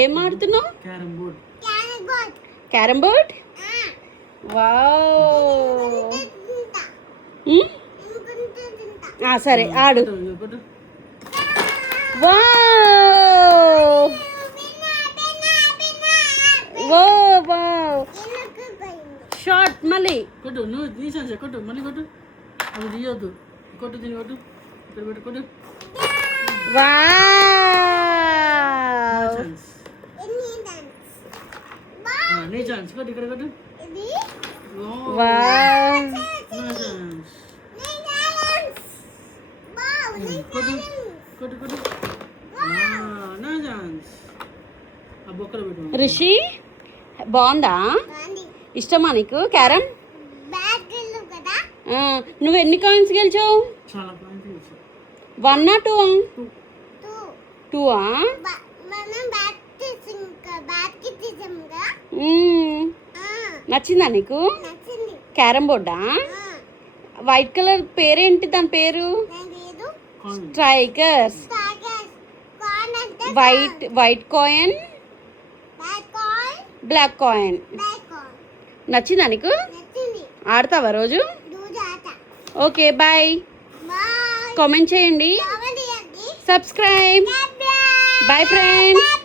ఏం ఆడుతున్నావు? Carrom board. Carrom board. Wow. సరే ఆడు. వావ్. వావ్. షార్ట్ మళ్ళీ కొట్టు. నువ్వు తీసేసి కొట్టు. మళ్ళీ కొట్టు. అది తీయొద్దు. కొట్టు. దీన్ని కొట్టు. ఇక్కడ పెట్టు. కొట్టు. వావ్. నీ ఛాన్స్. కొట్టు. ఇక్కడ కొట్టు. వావ్. కొట్టు. కొట్టు. కొట్టు. నా ఛాన్స్. ఆ బొక్కలు పెట్టు. రిషి బాగుందా? ఇష్టమా నీకు క్యారమ్? నువ్వు ఎన్ని కాయిన్స్ గెలిచావు? చాలా కాయిన్స్ గెలిచావు. 1 or 2? 2. నచ్చిందా నీకు క్యారమ్ బోర్డా? వైట్ కలర్ పేరేంటి దాని పేరు? Strikers. White coin, black coin. నచ్చిందా నీకు? ఆడతావా రోజు? Okay bye. కామెంట్ చేయండి, సబ్స్క్రైబ్. Bye friends.